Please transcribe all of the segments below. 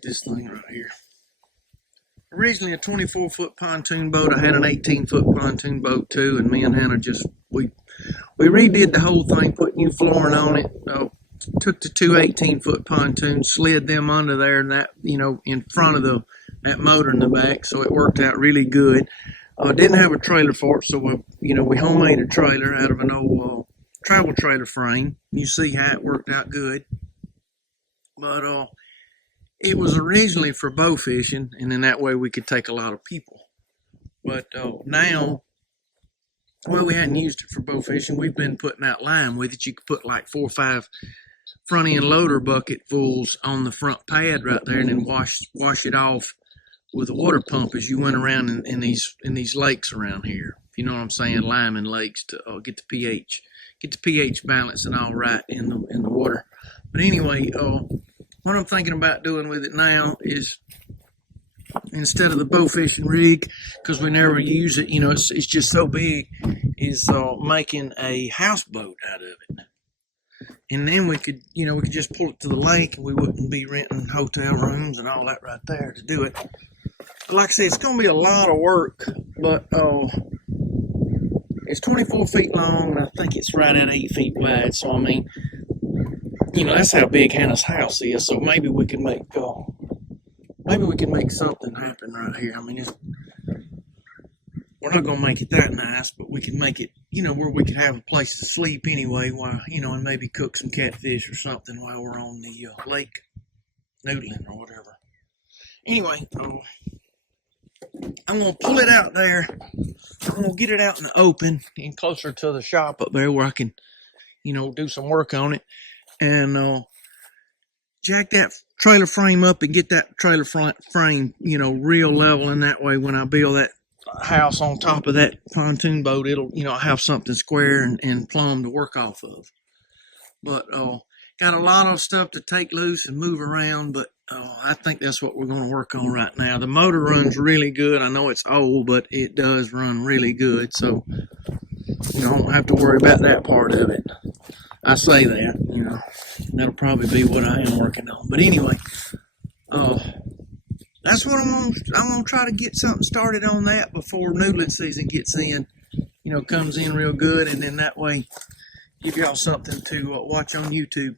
at this thing right here. Originally a 24-foot pontoon boat. I had an 18-foot pontoon boat too, and me and Hannah we redid the whole thing, put new flooring on it. Took the two 18-foot pontoons, slid them under there, and that, in front of that motor in the back, so it worked out really good. Didn't have a trailer for it, so we homemade a trailer out of an old travel trailer frame. You see how it worked out good. But it was originally for bow fishing, and in that way we could take a lot of people. But now, well, we hadn't used it for bow fishing. We've been putting out line with it. You could put like 4 or 5 front end loader bucket fulls on the front pad right there, and then wash it off with a water pump as you went around in these lakes around here. If you know what I'm saying, liming lakes to get the pH balance and all right in the water. But anyway, what I'm thinking about doing with it now is, instead of the bow fishing rig, because we never use it, it's just so big, is making a houseboat out of it. And then we could just pull it to the lake, and we wouldn't be renting hotel rooms and all that right there to do it. But like I said, it's going to be a lot of work, but it's 24 feet long, and I think it's right at 8 feet wide. So, I mean, that's how big Hannah's house is. So maybe we can make something happen right here. I mean, we're not going to make it that nice, but we can make it, where we could have a place to sleep anyway, while, and maybe cook some catfish or something while we're on the lake noodling or whatever. Anyway, I'm going to pull it out there. I'm going to get it out in the open and closer to the shop up there where I can, do some work on it. And jack that trailer frame up and get that trailer frame, real level. And that way, when I build that house on top of that pontoon boat, it'll, have something square and plumb to work off of. But got a lot of stuff to take loose and move around, but I think that's what we're going to work on right now. The motor runs really good. I know it's old, but it does run really good, so I don't have to worry about that part of it. I say that, that'll probably be what I am working on. But anyway, that's what I'm gonna try to get something started on that before noodling season gets in, comes in real good, and then that way give y'all something to watch on YouTube.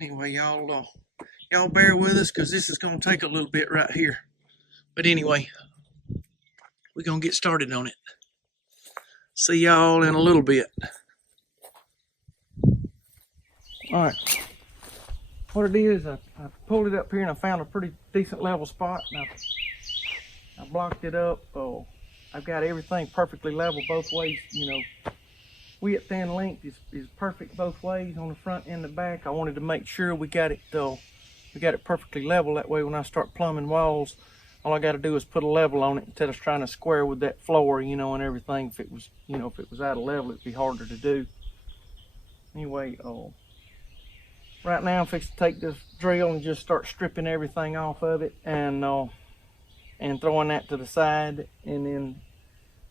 Anyway, y'all bear with us, because this is gonna take a little bit right here. But anyway, we're gonna get started on it. See y'all in a little bit. All right, what it is, I pulled it up here and I found a pretty decent level spot. Now, I blocked it up. I've got everything perfectly level both ways. Width and length is perfect both ways on the front and the back. I wanted to make sure we got it perfectly level. That way, when I start plumbing walls, all I got to do is put a level on it instead of trying to square with that floor, and everything. If it was, if it was out of level, it'd be harder to do. Anyway, right now I'm fixing to take this drill and just start stripping everything off of it, and throwing that to the side, and then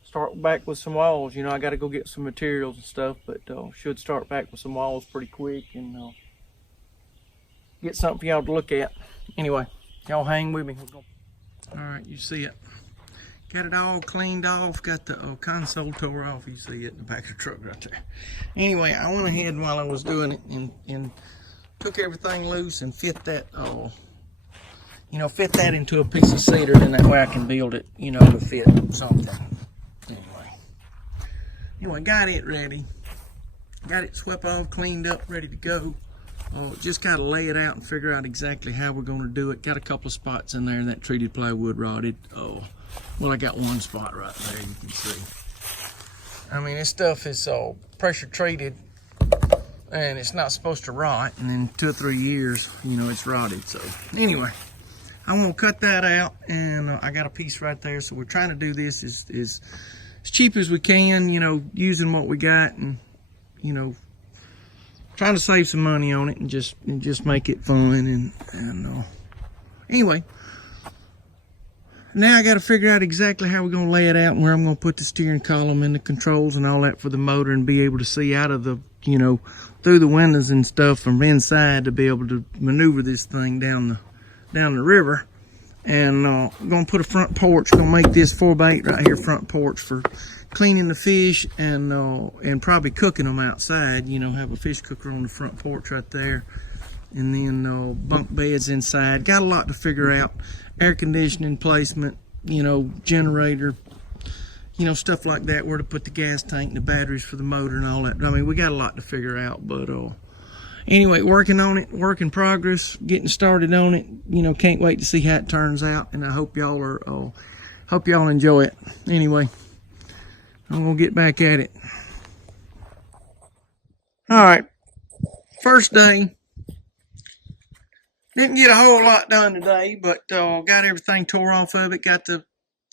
start back with some walls. I got to go get some materials and stuff, but should start back with some walls pretty quick, and get something for y'all to look at. Anyway, y'all hang with me. All right, you see it. Got it all cleaned off, got the console tore off. You see it in the back of the truck right there. Anyway, I went ahead while I was doing it and took everything loose and fit that into a piece of cedar, and that way I can build it, to fit something. Anyway, got it ready. Got it swept off, cleaned up, ready to go. Just got to lay it out and figure out exactly how we're going to do it. Got a couple of spots in there, and that treated plywood rotted. Well, I got one spot right there, you can see. I mean, this stuff is pressure treated, and it's not supposed to rot, and in 2 or 3 years, it's rotted. So anyway, I'm gonna cut that out, and I got a piece right there. So we're trying to do this as cheap as we can, using what we got, and trying to save some money on it, and just make it fun. And anyway, now I got to figure out exactly how we're going to lay it out, and where I'm going to put the steering column and the controls and all that for the motor, and be able to see out of the you know, through the windows and stuff from inside to be able to maneuver this thing down the river. And I'm gonna put a front porch. Gonna make this 4x8 right here front porch for cleaning the fish and probably cooking them outside. You know, have a fish cooker on the front porch right there, and then bunk beds inside. Got a lot to figure out. Air conditioning placement, you know, generator, you know, stuff like that. Where to put the gas tank and the batteries for the motor and all that. I mean, we got a lot to figure out, but anyway, working on it, work in progress, getting started on it. You know, can't wait to see how it turns out, and I hope y'all enjoy it. Anyway, I'm gonna get back at it. All right, first day. Didn't get a whole lot done today, but got everything tore off of it. Got the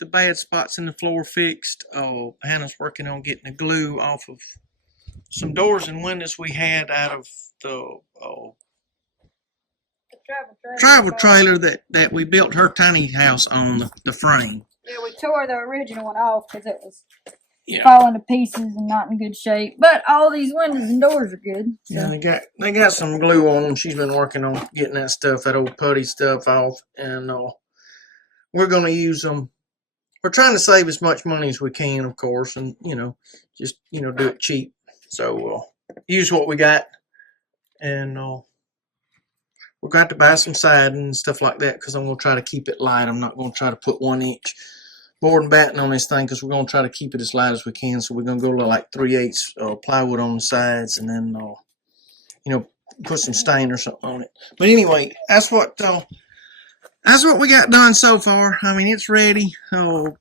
bad spots in the floor fixed. Hannah's working on getting the glue off of some doors and windows we had out of the travel trailer that we built her tiny house on, the frame. Yeah, we tore the original one off because it was falling to pieces and not in good shape. But all these windows and doors are good. So. Yeah, they got some glue on them. She's been working on getting that old putty stuff off, and we're gonna use them. We're trying to save as much money as we can, of course, and just do it cheap. So use what we got, and we're going to buy some siding and stuff like that because I'm going to try to keep it light. I'm not going to try to put 1-inch board and batten on this thing because we're going to try to keep it as light as we can. So we're going to go to like 3/8 plywood on the sides, and then put some stain or something on it. But anyway, that's what we got done so far. I mean, it's ready.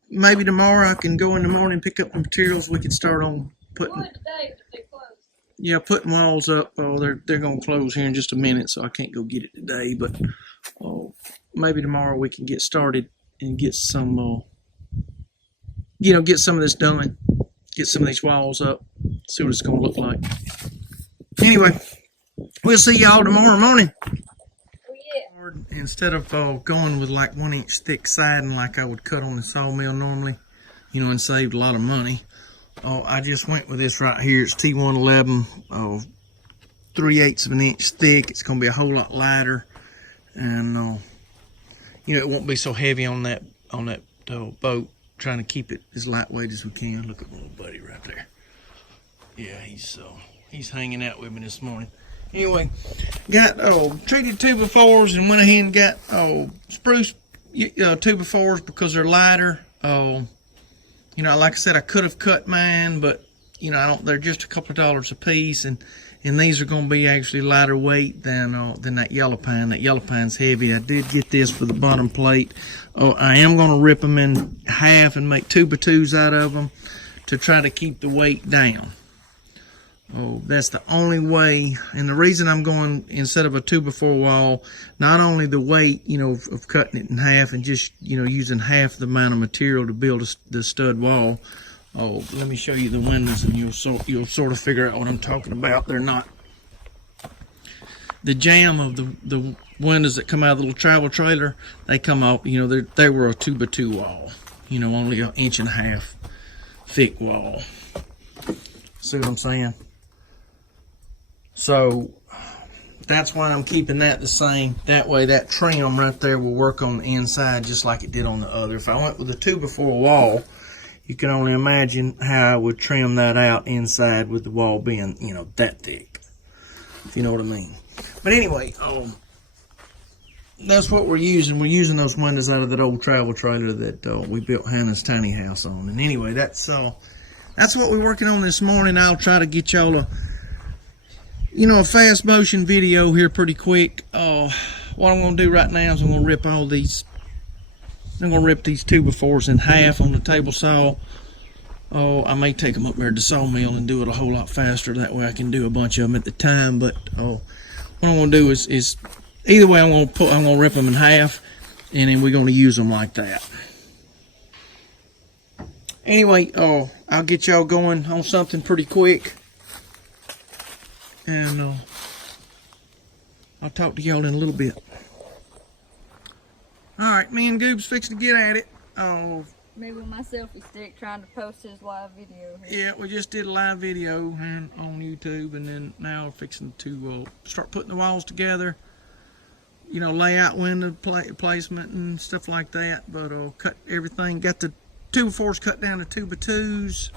Maybe tomorrow I can go in the morning, pick up the materials. We can start on putting. Yeah, putting walls up. They're gonna close here in just a minute, so I can't go get it today. But maybe tomorrow we can get started and get some, get some of this done. Get some of these walls up. See what it's gonna look like. Anyway, we'll see y'all tomorrow morning. Instead of going with like 1-inch thick siding like I would cut on the sawmill normally, and saved a lot of money. I just went with this right here. It's T111, 3/8 of an inch thick. It's going to be a whole lot lighter, and it won't be so heavy on that boat. Trying to keep it as lightweight as we can. Look at my little buddy right there. Yeah, he's hanging out with me this morning. Anyway, got treated 2x4s and went ahead and got spruce 2x4s because they're lighter. Like I said, I could have cut mine, but they're just a couple of dollars a piece, and these are going to be actually lighter weight than that yellow pine. That yellow pine's heavy. I did get this for the bottom plate. I am going to rip them in half and make 2x2s out of them to try to keep the weight down. That's the only way, and the reason I'm going instead of a 2x4 wall, not only the weight, of cutting it in half and just, using half the amount of material to build the stud wall. Let me show you the windows, and you'll sort of figure out what I'm talking about. They're not the jamb of the windows that come out of the little travel trailer. They come off, they were a 2x2 wall, only 1.5 inch thick wall. See what I'm saying? So that's why I'm keeping that the same. That way that trim right there will work on the inside just like it did on the other. If I went with a 2x4 wall, you can only imagine how I would trim that out inside with the wall being, that thick. If you know what I mean. But anyway, that's what we're using. We're using those windows out of that old travel trailer that we built Hannah's tiny house on. And anyway, that's what we're working on this morning. I'll try to get y'all a fast motion video here pretty quick. What I'm going to do right now is I'm going to rip all these. I'm going to rip these 2x4s in half on the table saw. I may take them up there to the sawmill and do it a whole lot faster. That way I can do a bunch of them at the time. But what I'm going to do is either way I'm going to rip them in half, and then we're going to use them like that. Anyway, I'll get y'all going on something pretty quick. And I'll talk to y'all in a little bit. Alright, me and Goob's fixing to get at it. Me with my selfie stick trying to post his live video here. Yeah, we just did a live video and on YouTube, and then now we're fixing to start putting the walls together. You know, lay out window placement and stuff like that. But cut everything. Got the 2x4s cut down to 2x2s.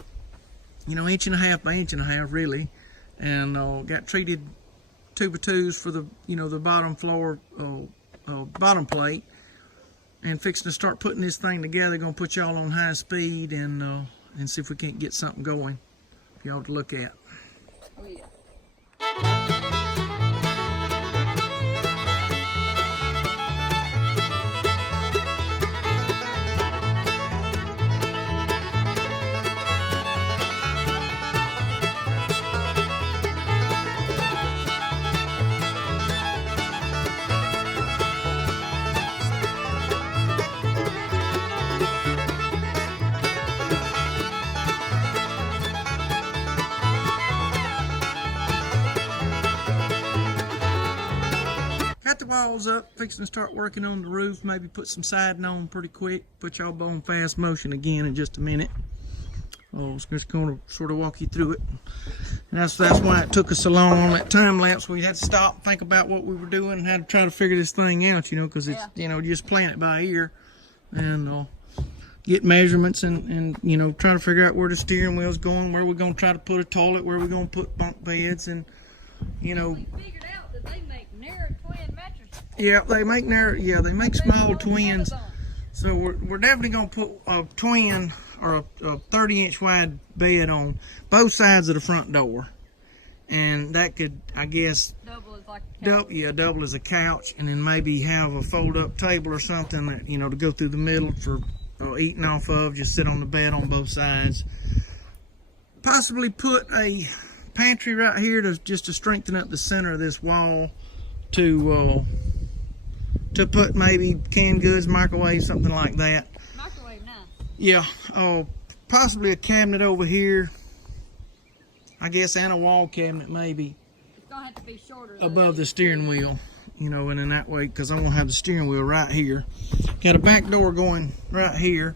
You know, 1.5 by 1.5 really, and got treated 2x2s for the the bottom floor bottom plate. And fixing to start putting this thing together. Gonna put y'all on high speed and see if we can't get something going for y'all to look at. Oh yeah. Got the walls up, fixing to start working on the roof, maybe put some siding on pretty quick. Put y'all on fast motion again in just a minute. I'm just going to sort of walk you through it. And that's why it took us so long on that time lapse. We had to stop and think about what we were doing and had to try to figure this thing out, because it's, just playing it by ear. And get measurements and try to figure out where the steering wheel's going, where we're going to try to put a toilet, where we're going to put bunk beds, and, We figured out that they make narrow twin mattresses. Yeah, they make narrow. Yeah, they make small twins. So we're definitely gonna put a twin or a 30-inch wide bed on both sides of the front door, and that could, I guess, double as like a couch. Double as a couch, and then maybe have a fold-up table or something that to go through the middle for eating off of. Just sit on the bed on both sides. Possibly put a pantry right here to strengthen up the center of this wall. To put maybe canned goods, microwave, something like that. Microwave, nice. Yeah. Possibly a cabinet over here, I guess, and a wall cabinet maybe. It's gonna have to be shorter above the steering wheel, and in that way, because I'm gonna have the steering wheel right here. Got a back door going right here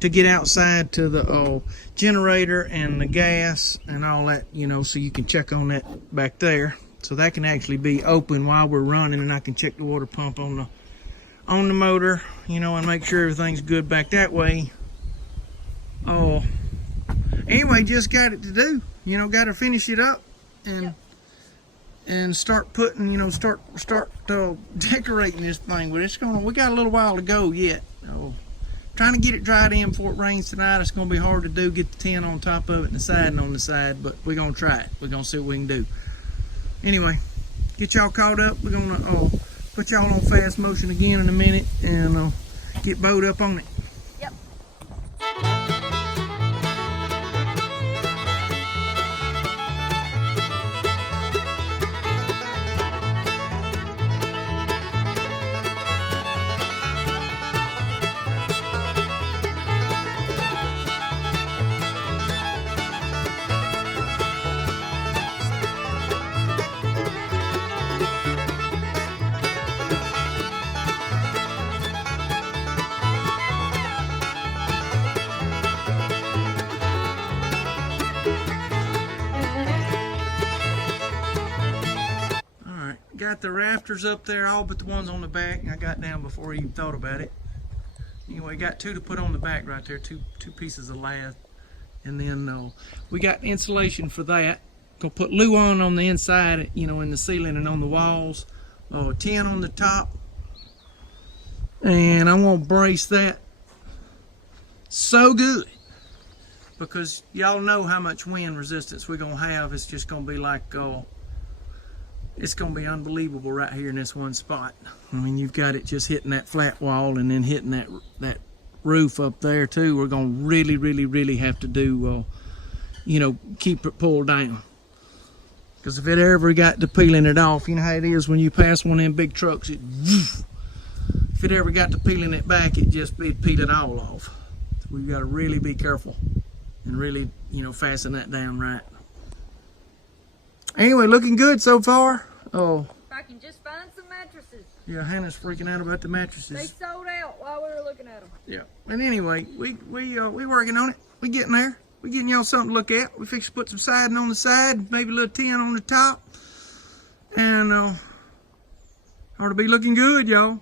to get outside to the generator and the gas and all that, so you can check on that back there. So that can actually be open while we're running, and I can check the water pump on the motor, and make sure everything's good back that way. Anyway, just got it to do. Got to finish it up and start putting, start decorating this thing. But we got a little while to go yet. Trying to get it dried in before it rains tonight. It's gonna be hard to do. Get the tin on top of it and the siding on the side, but we're gonna try it. We're gonna see what we can do. Anyway, get y'all caught up. We're gonna put y'all on fast motion again in a minute and get bowed up on it. Yep. Got the rafters up there, all but the ones on the back. I got down before I even thought about it. Anyway, got two to put on the back right there, two pieces of lath. And then we got insulation for that. Gonna put Luan on the inside, in the ceiling and on the walls. Tin on the top. And I'm gonna brace that so good, because y'all know how much wind resistance we're gonna have. It's just gonna be like it's going to be unbelievable right here in this one spot. I mean, you've got it just hitting that flat wall and then hitting that roof up there too. We're going to really, really, really have to do, keep it pulled down. Because if it ever got to peeling it off, you know how it is when you pass one of them big trucks, if it ever got to peeling it back, it'd peel it all off. So we've got to really be careful and really, fasten that down right. Anyway, looking good so far. If I can just find some mattresses. Yeah, Hannah's freaking out about the mattresses. They sold out while we were looking at them. Yeah. And anyway, we working on it. We getting there. We getting y'all something to look at. We fix to put some siding on the side, maybe a little tin on the top, and ought to be looking good, y'all.